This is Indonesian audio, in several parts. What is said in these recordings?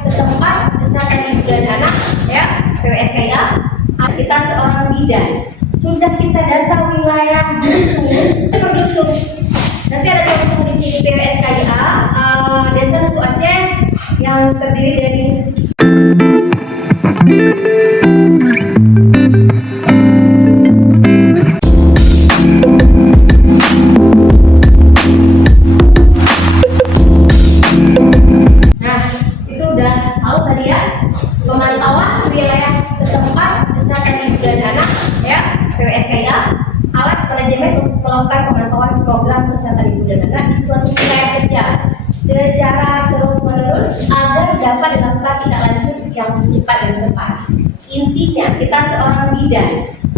setempat kesehatan ibu dan anak ya PWSKIA. Kita seorang bidan, sudah kita data wilayah dusun per dusun. Nanti ada contoh di sini PWSKIA Desa Lesu Aceh yang terdiri dari pemantauan wilayah setempat kesehatan ibu dan anak ya PWSKIA, alat manajemen untuk melakukan pemantauan program kesehatan ibu dan anak di suatu wilayah kerja secara terus-menerus agar dapat dilakukan tindak lanjut yang cepat dan tepat. Intinya kita seorang bidan,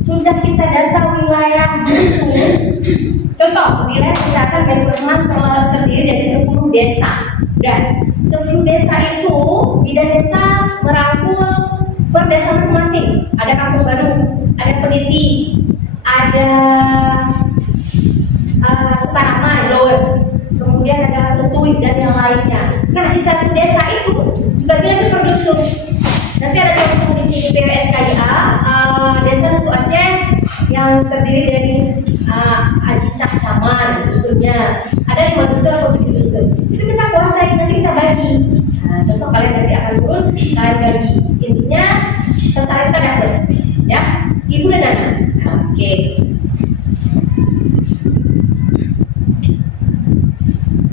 sudah kita data wilayah dusun. Contoh wilayah kesehatan Baitur Rahman terdiri dari 10 desa. Dan 10 desa itu bidan desa merangkul per desa masing-masing. Ada Kampung Baru, ada Peniti, ada Sukaraman, Lower, kemudian ada Setui dan yang lainnya. Nah di satu desa itu juga dia itu per dusun. Nanti ada contoh di sini PWSKIA Desa Lesu Aceh yang terdiri dari Ajisah Saman dusunnya. Ada 5 dusun atau 7 dusun. Itu kita kuasai, nanti kita bagi. Nah, contoh kalian nanti akan turun, kalian bagi. Intinya sasaran kita dapat, ya, ibu dan anak. Nah, oke.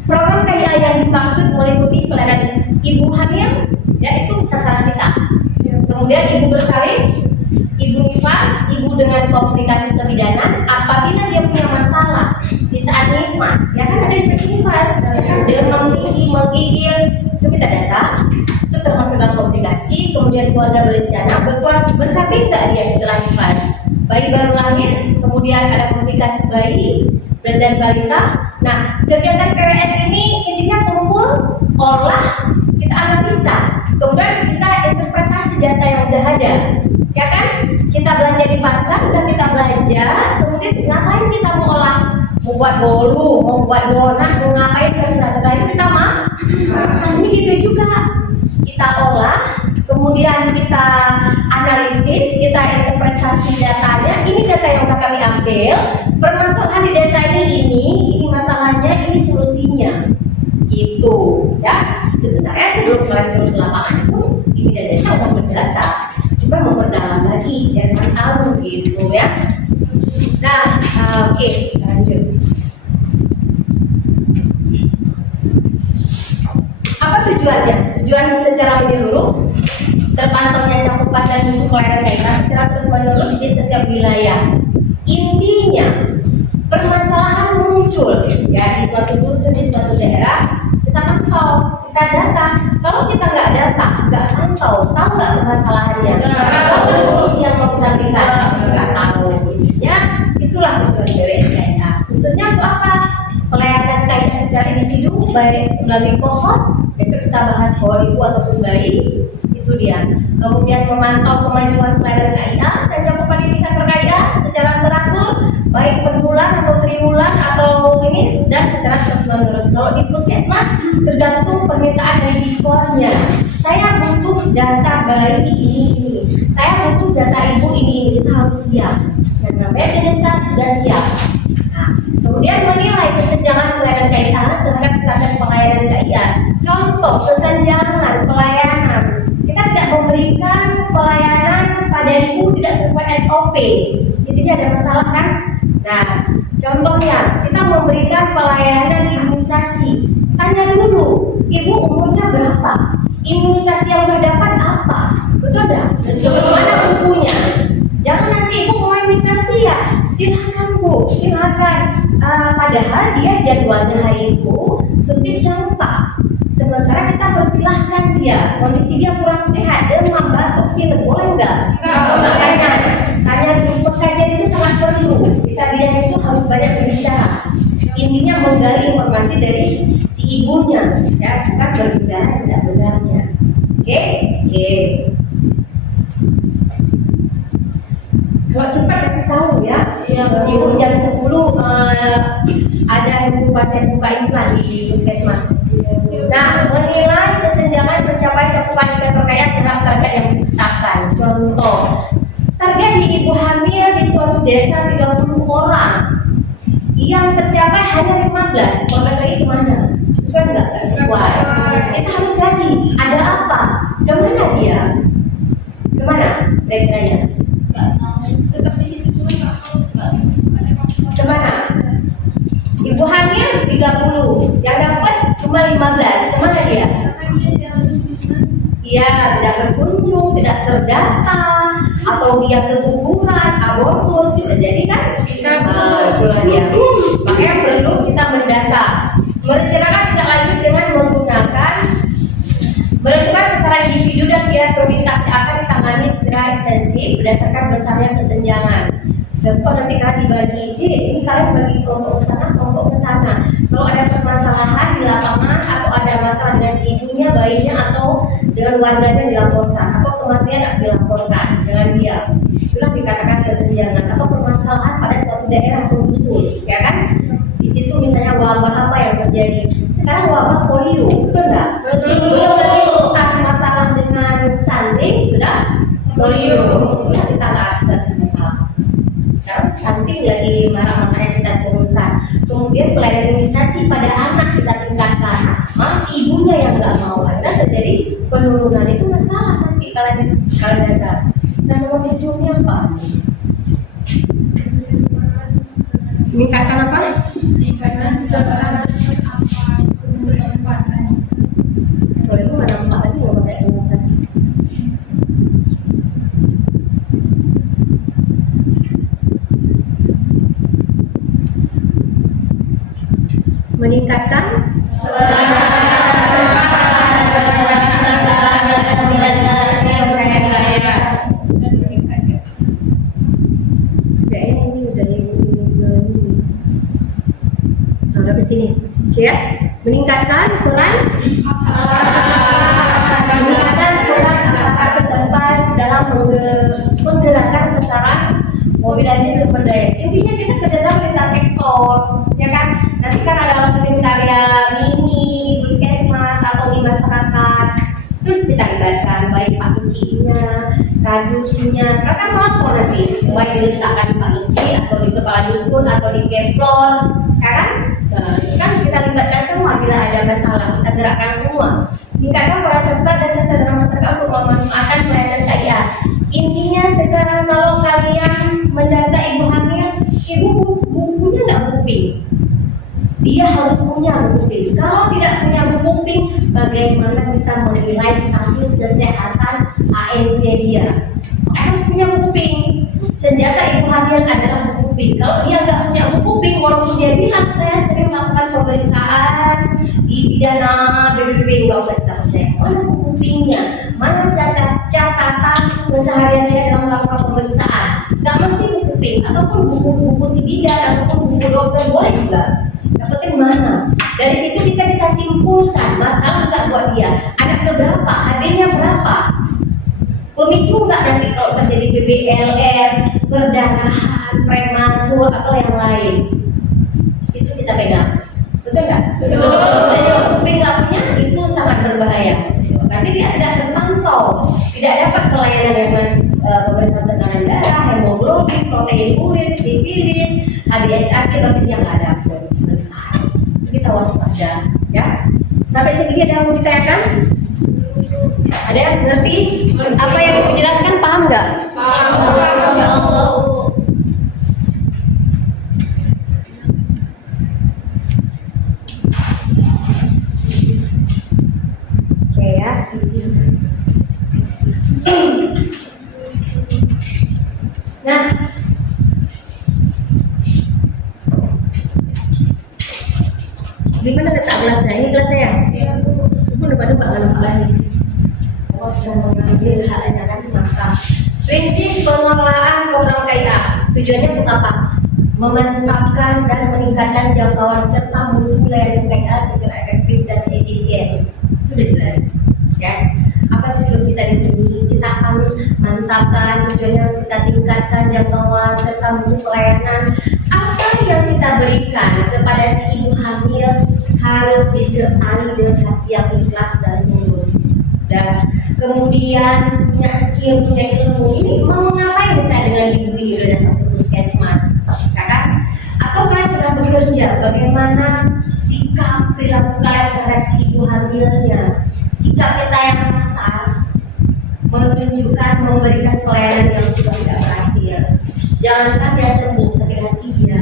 Program KIA yang dimaksud meliputi pelayanan ibu hamil, ya itu sasaran kita. Kemudian ibu bersalin, ibu nifas, ibu dengan komplikasi kebidanan. Apabila dia punya masalah di saat nifas, ya kan ada infeksi nifas, dengan menggigil, itu kita data, itu termasuk dalam komplikasi. Kemudian keluarga berencana berkabin nggak dia setelah nifas, bayi baru lahir, kemudian ada komplikasi bayi dan balita. Nah kegiatan PWS ini intinya kumpul, olah, kita analisa, kemudian kita interpretasi data yang udah ada, ya kan? Kita belanja di pasar, udah kita belanja, kemudian ngapain kita mau olah? Mau buat bolu, mau buat donat, mau ngapain terserah. Setelah itu kita ini gitu juga. Kita olah, kemudian kita analisis, kita interpretasi datanya. Ini data yang udah kami ambil. Permasalahan di desa ini masalahnya, ini solusinya. Itu, ya. Sebenarnya sebelum kalian turun ke lapangan itu, ini desa udah berdata. Cuma mau berdalam lagi, jangan tahu gitu ya. Nah, oke, lanjut. Apa tujuannya? Tujuan secara menyeluruh, terpantaunya cakupan dan bentuk pelayanan daerah secara terus-menerus di setiap wilayah. Intinya, permasalahan muncul ya di suatu dusun, di suatu daerah, kita pantau, kita data. Kalau kita nggak data, nggak pantau, tahu nggak permasalahannya? Tahu solusi yang mau kita berikan? Nggak tahu. Intinya, itulah tujuan PWSKIA. Khususnya untuk apa? Pelayanan KIA secara individu, baik melalui kohort, besok kita bahas bahwa ibu ataupun bayi, itu dia. Kemudian memantau kemajuan pelayanan KIA dan cakupan indikator KIA secara teratur, baik per bulan atau triwulan atau ini, dan secara terus-menerus. Kalau di puskesmas tergantung permintaan dari bikornya. Saya butuh data bayi ini, saya butuh data ibu ini, kita harus siap. Dan namanya desa sudah siap. Nah, kemudian menilai kesenjangan pelayanan KIA terhadap standar pelayanan KIA. Contoh kesenjangan pelayanan, kita tidak memberikan pelayanan pada ibu tidak sesuai SOP. Intinya ada masalah kan? Nah, contohnya kita memberikan pelayanan imunisasi. Tanya dulu, ibu umurnya berapa? Imunisasi yang udah dapat apa? Betul dah? Betul. Mana bukunya? Jangan nanti ibu mau imunisasi ya, silakan bu, silakan. Padahal dia jadwalnya hari itu suntik campak. Sementara kita persilahkan dia, kondisi dia kurang sehat, demam, batuk, pilek, boleh nggak? Makanya tanya dulu, pekajian itu sangat perlu. Kita bidan itu harus banyak berbicara. Intinya menggali informasi dari si ibunya, ya, bukan berbicara tidak benarnya. Oke? Kalau cepat kasih tahu ya. Ibu jam 10 ada pasien buka implan di puskesmas. Nah, menilai kesenjangan pencapaian pencapaian cakupan tingkat terkaya terhadap target yang ditetapkan. Contoh, target di ibu hamil di suatu desa 30 orang, yang tercapai hanya 15. Kalau nggak lagi gimana? Sesuai nggak? Nggak sesuai. Kita harus kaji. Ada apa? Kemana dia? Kemana? Kira-kiranya? Nggak mau tetap di situ, cuma nggak mau Kemana? Ibu hamil 30, yang dapat cuma 15. Kemana dia? Iya, tidak berkunjung, tidak terdata, atau dia keguguran, abortus, bisa jadi kan? Bisa, itulah dia. Makanya perlu kita mendata, merencanakan tindak lanjut dengan menentukan sasaran individu dan pihak prioritas yang akan ditangani secara intensif berdasarkan besarnya kesenjangan. Contoh nanti kalian dibagi, ini kalian bagi kelompok ke sana, kelompok ke sana. Kalau ada permasalahan di lapangan atau ada masalah dengan si ibunya, bayinya atau dengan warganya dilaporkan, atau kematian dilaporkan, jangan diam. Itulah dikatakan kesenjangan atau permasalahan pada suatu daerah atau dusun, ya kan? Di situ misalnya wabah apa yang terjadi? Sekarang wabah polio, betul nggak? Betul. Kasih masalah dengan stunting sudah polio, sudah kita nggak bisa masalah. Sekarang stunting lagi marah-marahnya kita turunkan. Kemudian pelayanan imunisasi pada anak kita tingkatkan. Masih ibunya yang nggak mau, akhirnya terjadi penurunan. Itu masalah nanti kalian dengar. Nah, nomor 7-nya apa? Meningkatkan apa? Meningkatkan setempat. Kalau itu mana empat lagi nggak pakai meningkatkan. Meningkatkan kayaknya ini udah ini. Nah, udah kesini, oke ya? Meningkatkan peran aparatur setempat dalam menggerakkan sasaran mobilisasi sumber daya. Intinya kita kerjasama lintas sektor, ya kan? Nanti kan ada unit karya mini, puskesmas atau di masyarakat itu kita libatkan baik Pak Lucinya, kadusnya, kan melapor nanti baik diletakkan di Pak Luci atau di kepala dusun atau di keflor, ya kan? Nah, kan kita libatkan semua bila ada masalah, kita gerakkan semua. Tingkatkan peran serta dan kesadaran masyarakat untuk memanfaatkan pelayanan KIA. Intinya sekarang kalau kalian mendata ibu hamil, ibu bukunya nggak buku pink. Dia harus punya buku pink. Kalau tidak punya buku pink, bagaimana kita menilai status kesehatan ANC dia? Harus punya buku pink. Senjata ibu hamil adalah buku pink. Kalau dia nggak punya buku pink, walaupun dia bilang saya sering melakukan pemeriksaan di pidana BPP, nggak usah kita percaya. Mana buku pinknya? Mana catatan keseharian dia dalam melakukan pemeriksaan? Nggak mesti buku pink, ataupun buku si bidan, ataupun buku dokter boleh juga. Yang penting mana? Dari situ kita bisa simpulkan masalah nggak buat dia. Anak keberapa? HB-nya berapa? Pemicu nggak nanti kalau terjadi BBLR, perdarahan, prematur atau yang lain? Itu kita pegang. Betul nggak? Betul. Kalau saja kuping nggak punya, itu sangat berbahaya. Berarti dia tidak terpantau, tidak dapat pelayanan dengan pemeriksaan tekanan darah, hemoglobin, protein urin, sifilis, HbS1, berarti dia nggak dapat pemeriksaan. Kita waspada, ya. Sampai segini ada yang mau ditanyakan? Ada yang ngerti? Apa yang aku jelaskan paham nggak? Paham. Insya Allah. Oke ya. Nah, di mana letak gelasnya? Ini gelasnya ya? Aku lupa-lupa lagi. Oh, sudah mengambil haknya kan, maka prinsip pengelolaan program KIA tujuannya untuk apa? Memantapkan dan meningkatkan jangkauan serta mendukung layanan KIA secara efektif dan efisien. Itu udah jelas, ya. Apa tujuan kita di sini? Kita akan mantapkan tujuannya, kita tingkatkan jangkauan serta mendukung pelayanan. Apa yang kita berikan kepada si ibu hamil harus disertai dengan hati yang ikhlas dan tulus. Dan kemudian punya skill, punya ilmu, ini mau ngapain misalnya dengan ibu ini udah datang ke puskesmas, ya kan? Atau kalian sudah bekerja, bagaimana sikap perilaku kalian terhadap si ibu hamilnya, sikap kita yang kasar, menunjukkan memberikan pelayanan yang sudah tidak berhasil. Jangankan dia sembuh, sakit hati dia.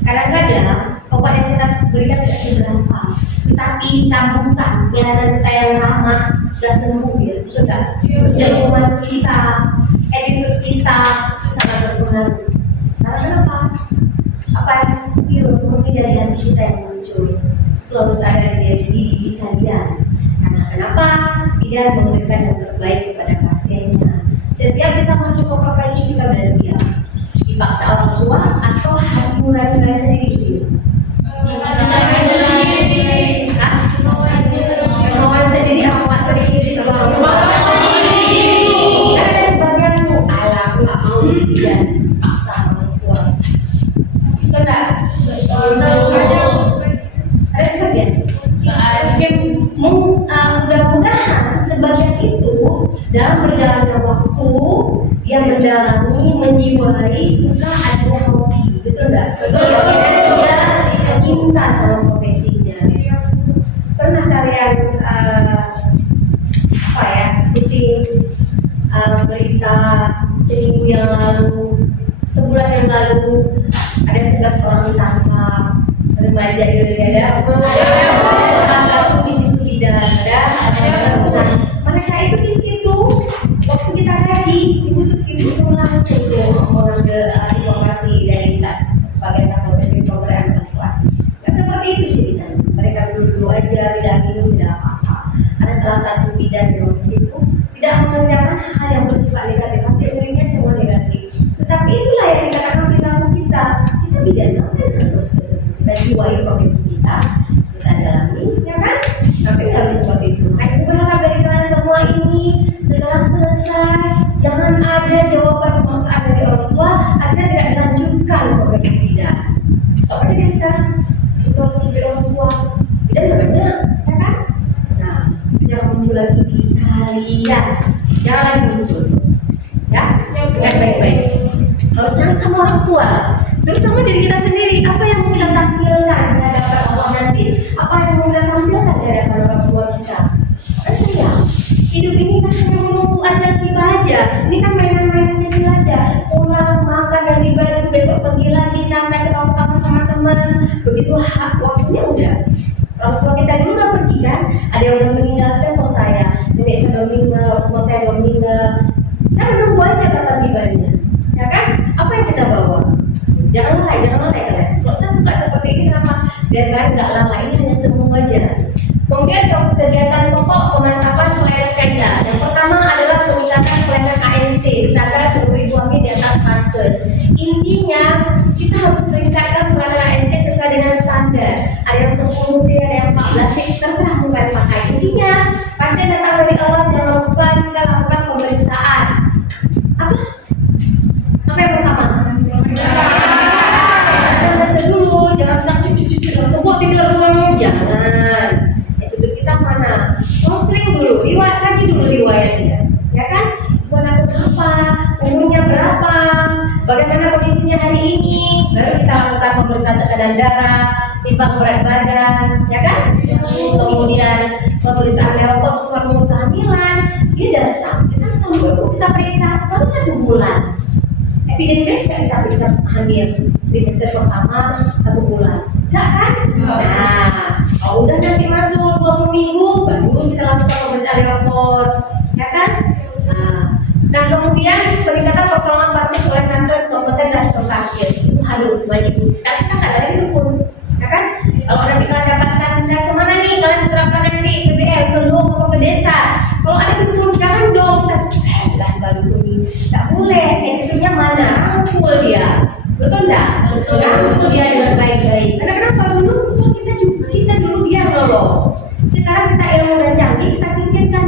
Kadang-kadang obat yang kita berikan tidak seberapa, tetapi sambutan pelayanan kita yang ramah sudah sembuh dia, betul tak? Jawaban kita, attitude kita itu sangat berpengaruh. Karena kenapa? Apa yang mungkin dari hati kita yang muncul itu harus ada di kalian. Karena kenapa? Dia memberikan yang terbaik kepada pasiennya. Setiap kita masuk ke profesi kita sudah siap. Dipaksa orang tua atau hati nurani saya sendiri sih. Kemauan sendiri apa waktu dikiri sama orang tua? Ada sebagian tuh ala aku nggak mau dan paksa orang tua. Itu enggak? Ada sebagian. Mudah-mudahan sebagian itu dalam berjalannya waktu dia mendalami, menjiwai, suka adanya hobi, betul nggak? Betul. Dia cinta sama profesinya. Pernah kalian berita seminggu yang lalu, sebulan yang lalu ada 11 orang ditangkap remaja di Indonesia. Salah satu di situ tidak ada. Mereka itu di situ waktu kita kaji ibu langsung tuh mengambil informasi dari sebagai satu dari program perempuan. Nggak seperti itu sih kan. Mereka dulu aja tidak minum tidak apa-apa. Ada salah satu bidan di situ tidak mengerjakan hal yang bersifat negatif, hasil urinnya semua negatif. Tetapi itulah yang dikatakan perilaku kita. Kita bidan kan harus kita jiwai profesi kita dalami, ya kan? Tapi harus seperti itu. Aku berharap dari kalian semua ini setelah selesai, jangan ada jawaban pemaksaan dari orang tua akhirnya tidak dilanjutkan profesi bidan. Stop aja deh sekarang. Situasi dari orang tua bidan banyak, ya kan? Nah, jangan muncul lagi di kalian, jangan lagi muncul, ya? Yang baik-baik. Harus sayang sama orang tua, terutama diri kita sendiri. Apa yang mau kita tampilkan di hadapan Allah nanti? Apa yang mau kita tampilkan di hadapan orang tua kita? Sayang, hidup ini kan hanya menunggu ajal tiba aja. Ini kan mainan-mainan kecil aja. Pulang, makan, ganti baju, besok pergi lagi, sampai ketawa-tawa sama teman. Begitu waktunya udah. Orang tua kita dulu udah pergi kan? Ada yang udah meninggal, contoh saya, nenek saya udah meninggal, orang tua saya udah meninggal. Saya menunggu aja kapan tibanya, ya kan? Apa yang kita bawa? Jangan lalai kalian. Kalau saya suka seperti ini kenapa? Biar kalian nggak lalai, ini hanya semu aja. Kemudian kegiatan pokok pemantapan pelayanan Kanda. Yang pertama adalah peningkatan pelayanan ANC, standar seluruh ibu hamil di atas maskes. Intinya kita harus meningkatkan pelayanan ANC sesuai dengan standar. Ada yang 10 T, ada yang 14 T, terserah mau kalian pakai. Intinya pasien datang dari awal, jangan lupa kita lakukan pemeriksaan. Apa yang pertama? Jangan dulu, jangan cucu sebut tinggal buangnya, jangan. Itu kita mana? Counseling dulu, kaji dulu riwayatnya, ya kan? Bukan aku berapa, umurnya berapa, bagaimana kondisinya hari ini, baru kita lakukan pemeriksaan tekanan darah, timbang berat badan, ya kan? Kemudian pemeriksaan level sesuai umur kehamilan, dia datang, kita sambut, kita periksa baru 1 bulan. Epidemiologis nggak kita periksa hamil trimester pertama 1 bulan, nggak kan? Nah, kalau udah nanti masuk 20 minggu, baru kita lakukan pemeriksaan level, ya kan? Nah, kemudian peningkatan pertolongan praktis oleh nakes kompeten dan vaskes itu harus wajib. Sekarang kita nggak ada yang dukun, ya kan? Kalau ada kita dapatkan misalnya kemana nih kalian terapkan nanti PBL ke Lom atau ke desa. Kalau ada dukun jangan dong, baru ini nggak boleh. Itunya mana? Rangkul dia, betul nggak? Betul. Rangkul dia dengan baik-baik. Karena kenapa dulu kita dulu dia loh. Sekarang kita ilmu dan canggih kita singkirkan.